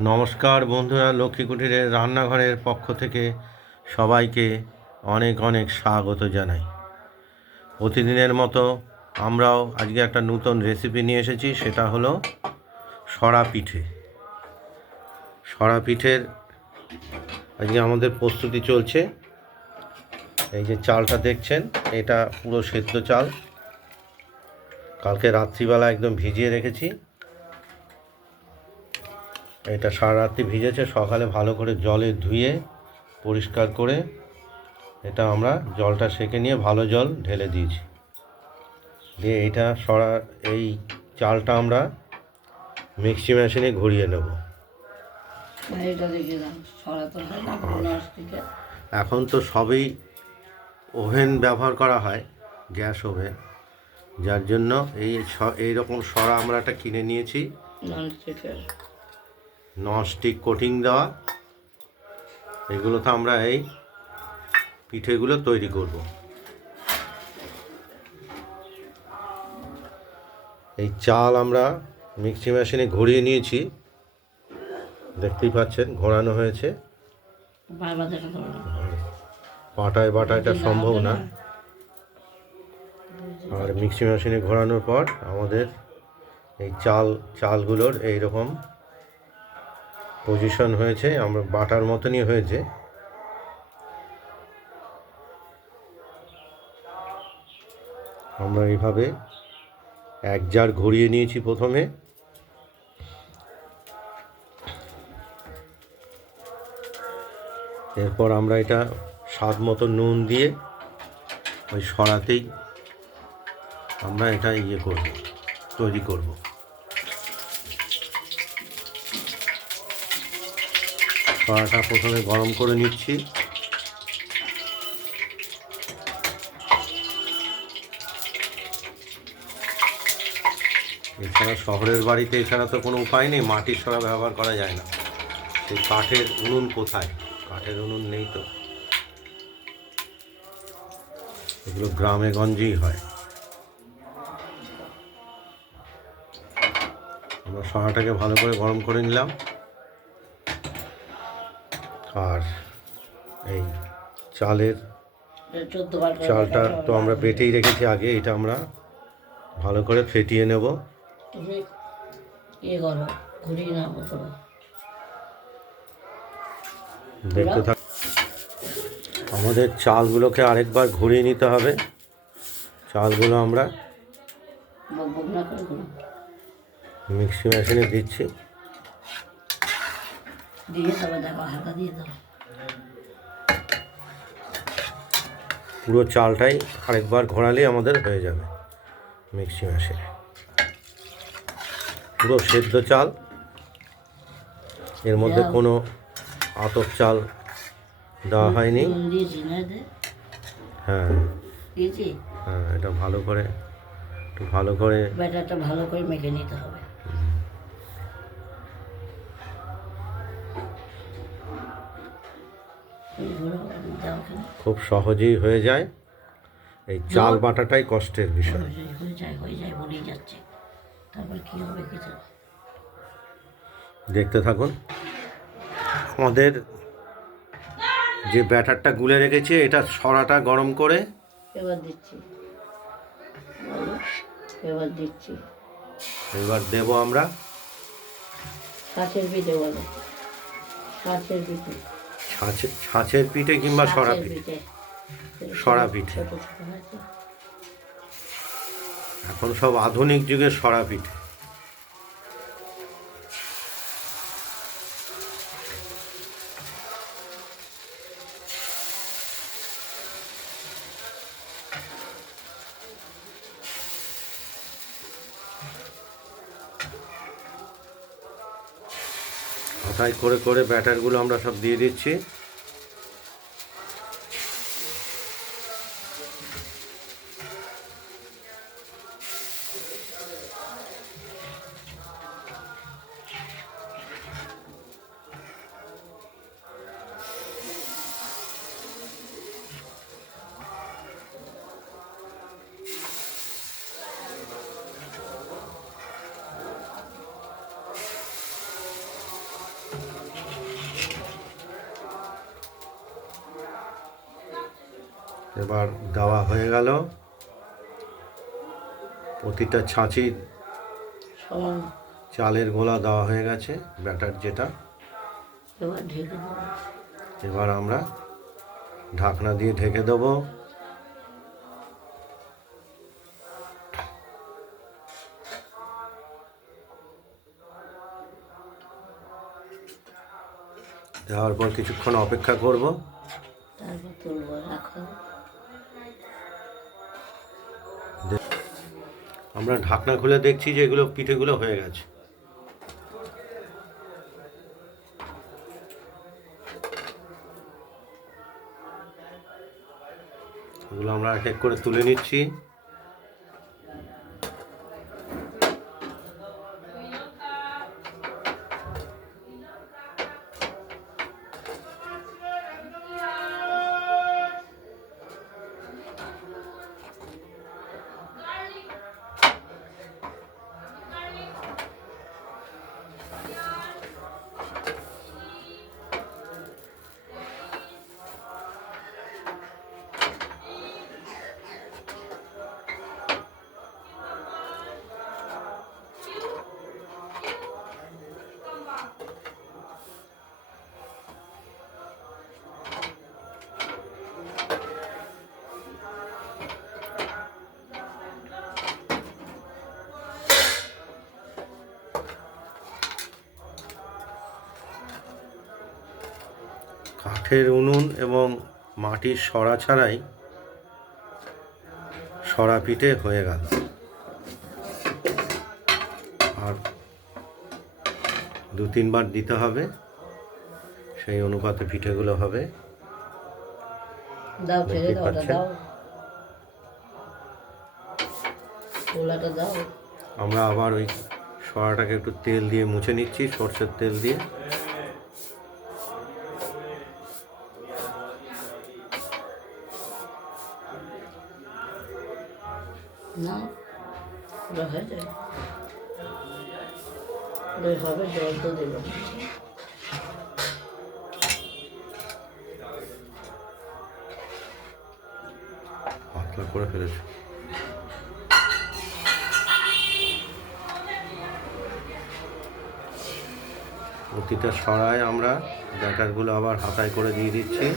নমস্কার বন্ধুরা, লক্ষ্মী কুটিরের রান্নাঘরের পক্ষ থেকে সবাইকে অনেক অনেক স্বাগত জানাই। প্রতিদিনের মতো আমরাও আজকে একটা নতুন রেসিপি নিয়ে এসেছি, সেটা হলো সরা পিঠে। সরা পিঠের আজকে আমাদের প্রস্তুতি চলছে। এই যে চালটা দেখছেন, এটা পুরো সেদ্ধ চাল, কালকে রাত্রিবেলা একদম ভিজিয়ে রেখেছি। এটা সারা রাত্রি ভিজেছে, সকালে ভালো করে জলে ধুয়ে পরিষ্কার করে এটা আমরা জলটা সেঁকে নিয়ে ভালো জল ঢেলে দিয়েছি। দিয়ে এই চালটা আমরা মিক্সি মেশিনে ঘুরিয়ে নেব। এখন তো সবই ওভেন ব্যবহার করা হয়, গ্যাস ওভেন, যার জন্য এইরকম সরা আমরা একটা কিনে নিয়েছি, ননস্টিক কোটিং দেওয়া। এগুলোতে আমরা এই পিঠেগুলো তৈরি করব। এই চাল আমরা মিক্সি মেশিনে ঘুরিয়ে নিয়েছি, দেখতেই পাচ্ছেন ঘোরানো হয়েছে। পাটায় বাটাটা সম্ভব না, আর মিক্সি মেশিনে ঘোরানোর পর আমাদের এই চালগুলোর এইরকম পজিশন হয়েছে, আমরা বাটার মতনই হয়েছে। আমরা এইভাবে এক জার ঘুরিয়ে নিয়েছি প্রথমে। এরপর আমরা এটা স্বাদ মতো নুন দিয়ে ওই সরাতেই আমরা এটা তৈরি করব। সরাটা প্রথমে গরম করে নিচ্ছি। এছাড়া শহরের বাড়িতে এছাড়া তো কোনো উপায় নেই, মাটির সরা ব্যবহার করা যায় না। সেই কাঠের উনুন কোথায়? কাঠের উনুন নেই তো, এগুলো গ্রামে গঞ্জেই হয়। আমরা সরাটাকে ভালো করে গরম করে নিলাম, আর এই চালটা তো আমরা বেটেই রেখেছি আগে, এটা আমরা ভালো করে ফেটিয়ে নেব। দেখতে থাক। আমাদের চালগুলোকে আরেকবার ঘুরিয়ে নিতে হবে। চালগুলো আমরা মিক্সি মেশিনে দিচ্ছি। পুরো চালটাই আরেকবার ঘোরালেই আমাদের হয়ে যাবে মিক্সি মেশিনে। পুরো সেদ্ধ চাল, এর মধ্যে কোনো আতপ চাল দেওয়া হয়নি। হ্যাঁ হ্যাঁ, এটা ভালো করে ব্যাটারটা ভালো করে মেখে নিতে হবে। খুব সহজেই হয়ে যায়। এই চাল বাটাটাই কষ্টের বিষয়। হয়ে যায় বলেই যাচ্ছে, তারপর কী হবে কিছু। দেখতে থাকুন। আমাদের যে ব্যাটারটা গুলে রেখেছি, এটা সরাটা গরম করে এবার দেব আমরা। ছাঁচের পিঠে বলে, ছাঁচের পিঠে কিংবা সরা পিঠে। এখন সব আধুনিক যুগের সরা পিঠে। হাতায় করে করে ব্যাটারগুলো আমরা সব দিয়ে দিচ্ছি। এবার দেওয়া হয়ে গেল, প্রতিটা ছাঁচি সমান। চালের গোলা দেওয়া হয়ে গেছে, ব্যাটার যেটা। এবার ঢেকে দেবো। এবার আমরা ঢাকনা দিয়ে ঢেকে দেবো। দেওয়ার পর কিছুক্ষণ অপেক্ষা করব। তারপর তুলবো, রাখো। আমরা ঢাকনা খুলে দেখছি যে এগুলো পিঠেগুলো হয়ে গেছে। এগুলো আমরা এক এক করে তুলে নিচ্ছি। কাঠের উনুন এবং মাটির সরা ছাড়াই সরা পিঠে হয়ে গেল। আর 2-3 বার দিতে হবে, সেই অনুপাতে পিঠেগুলো হবে। দাও, ফেলে দেখতেই দাও, পাচ্ছেন। দাও, গোলাটা দাও। আমরা আবার ওই সরাটাকে একটু তেল দিয়ে মুছে নিচ্ছি, সর্ষের তেল দিয়ে। না, ওটা হয়ে যাবে। ওটা হবে, জল তো দেবো। পাতলা করে ফেলেছি। প্রতিটা সরায় আমরা ব্যাটারগুলো আবার হাতায় করে দিয়ে দিচ্ছি।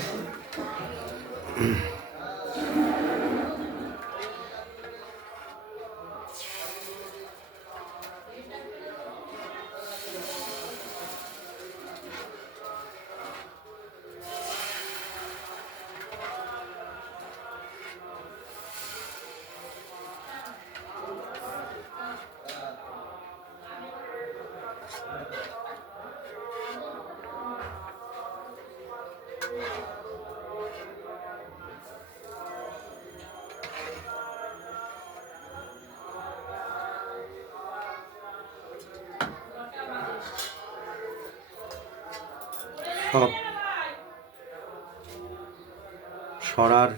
সব সরার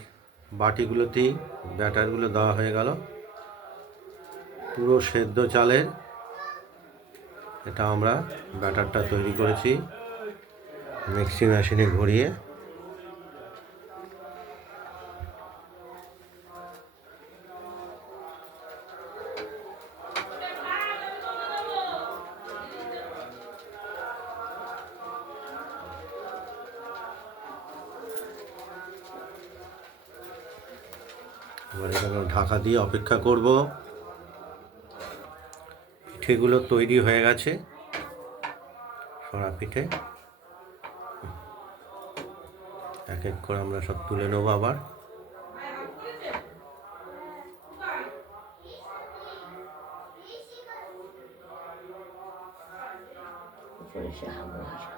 বাটিগুলোতেই ব্যাটারগুলো দেওয়া হয়ে গেল। পুরো সেদ্ধ চালের এটা আমরা ব্যাটারটা তৈরি করেছি মিক্সি মেশিনে ঘুরিয়ে। এবার এখানে ঢাকা দিয়ে অপেক্ষা করব। পিঠেগুলো তৈরি হয়ে গেছে, সরা পিঠে। এক এক করে আমরা সব তুলে নেব আবার। উপরে সে হাবো আসে।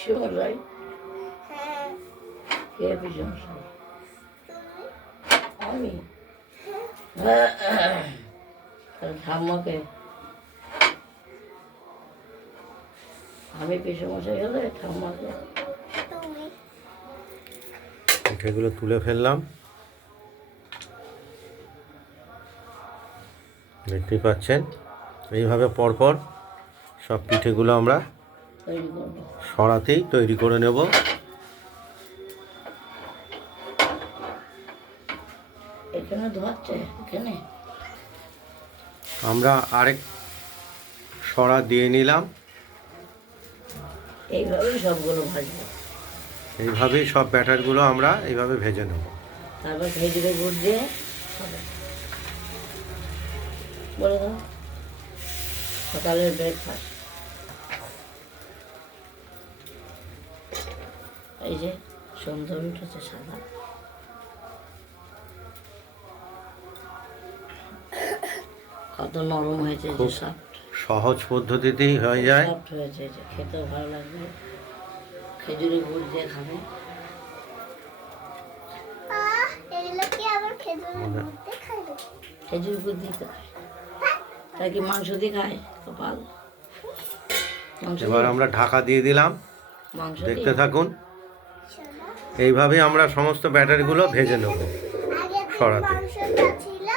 পিসেমশাই কে পিসেমশাই? আমি তাহলে ঠাম্মাকে আমি পিসেমশাই হলে ঠাম্মাকে পিঠেগুলো তুলে ফেললাম, দেখতেই পাচ্ছেন। এইভাবে পরপর সব পিঠেগুলো আমরা তৈরি করবো। সরাতেই তৈরি করে নেব। এখানে ধোয়াচ্ছে, এখানে আমরা আরেক সরা দিয়ে নিলাম। এইভাবেই সবগুলো ভাজবো। এইভাবেই সব ব্যাটারগুলো আমরা এইভাবে ভেজে নেব। তারপর খেজুরের গুড় দিয়ে হবে। বলে দাও সকালের ব্রেকফাস্ট। এই যে সুন্দর উঠেছে সাদা। কত নরম হয়েছে, যে সফট সহজ পদ্ধতিতেই হয়ে যায়। সফট হয়েছে, যে খেতেও ভালো লাগবে। খেজুরের গুড় দিয়ে খাবে। এগুলো কি আবার খেজুরের গুড় দিয়ে খাবে? খেজুর গুড় দিয়ে তো খায়। তাই কি মাংস দিয়ে খায়? কপাল। মাংস এবার দিয়ে? আমরা ঢাকা দিয়ে দিলাম, মাংস দেখতে দিয়ে? থাকুন। শোনো, এইভাবে আমরা সমস্ত ব্যাটারগুলো ভেজে নেব আগে যে সরাতে। মাংসটা ছিল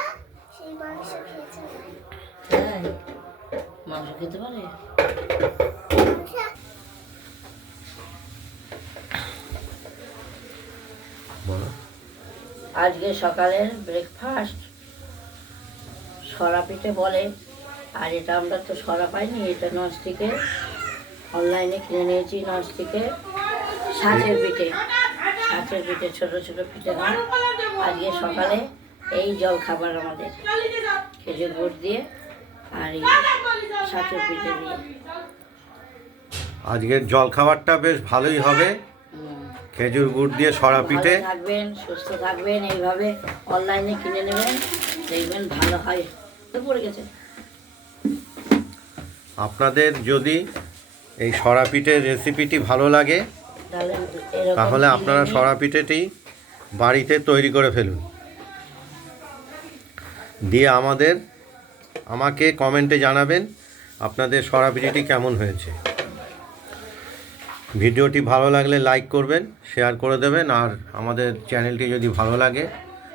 সেই মাংস খেয়েছো না? হ্যাঁ, মাংস খেতে পারে। মাংস বলো। আজকে সকালের ব্রেকফাস্ট সরা পিঠে বলে। আর এটা আমরা তো সরা পাইনি, এটা ননস্টিকে অনলাইনে কিনে নিয়েছি। ননস্টিকে সাঁচের পিঠে, সাঁচের পিঠে ছোট ছোট পিঠে হয়। আজকে সকালে এই জল খাবার আমাদের খেজুর গুড় দিয়ে আর এই সাঁচের পিঠে দিয়ে। আজকের জলখাবারটা বেশ ভালোই হবে, হুম। খেজুর গুড় দিয়ে সরা পিঠে। ভালো থাকবেন, সুস্থ থাকবেন। এইভাবে অনলাইনে কিনে নেবেন, দেখবেন ভালো হয়। তো পড়ে গেছে। আপনাদের যদি এই সরা পিঠের রেসিপিটি ভালো লাগে, তাহলে এরকম তাহলে কিনে আপনারা নিয়ে সরা পিঠেটি বাড়িতে তৈরি করে ফেলুন, দিয়ে আমাকে কমেন্টে জানাবেন আপনাদের সরা পিঠেটি কেমন হয়েছে। ভিডিওটি ভালো লাগলে লাইক করবেন, শেয়ার করে দেবেন, আর আমাদের চ্যানেলটি যদি ভালো লাগে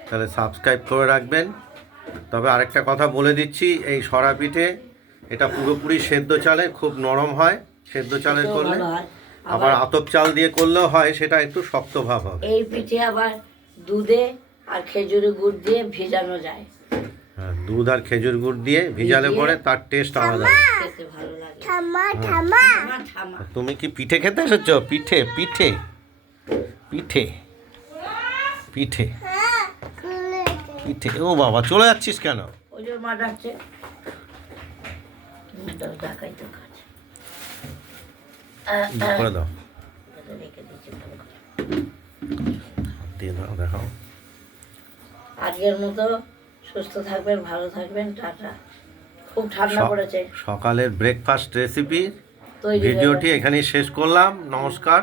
তাহলে সাবস্ক্রাইব করে রাখবেন। তবে আরেকটা কথা বলে দিচ্ছি, এই সরা পিঠে এটা পুরোপুরি সেদ্ধ চালে, খুব নরম হয় সেদ্ধ চালের খেতেও করলে। ভালো হয়। আবার আতপ চাল দিয়ে করলেও হয়, সেটা একটু শক্ত ভাব হবে। এই পিঠে আবার দুধে আর খেজুরের গুড় দিয়ে ভেজানো যায়, হ্যাঁ, দুধ আর খেজুর গুড় দিয়ে ভিজালে পরে তার টেস্ট আলাদা। খেতে ভালো লাগে। ঠাম্মা ঠাম্মা আমার ঠামা তুমি কি পিঠে খেতে এসেছো? পিঠে পিঠে পিঠে পিঠে হ্যাঁ খুলে দে। পিঠে। ও বাবা, চলে যাচ্ছিস কেন? ওই যে মা ডাকছে। তুমি তো ডাকাই তো খাচ্ছে। করে দাও, এটা রেখে দিচ্ছি ভালো করে। দিয়ে দাও, দেখাও। আজকের মতো সুস্থ থাকবেন, ভালো থাকবেন, টাটা। খুব ঠান্ডা পড়েছে। সকালের ব্রেকফাস্ট রেসিপি তৈরি হয়ে ভিডিওটি গেছে। এখানেই শেষ করলাম। নমস্কার।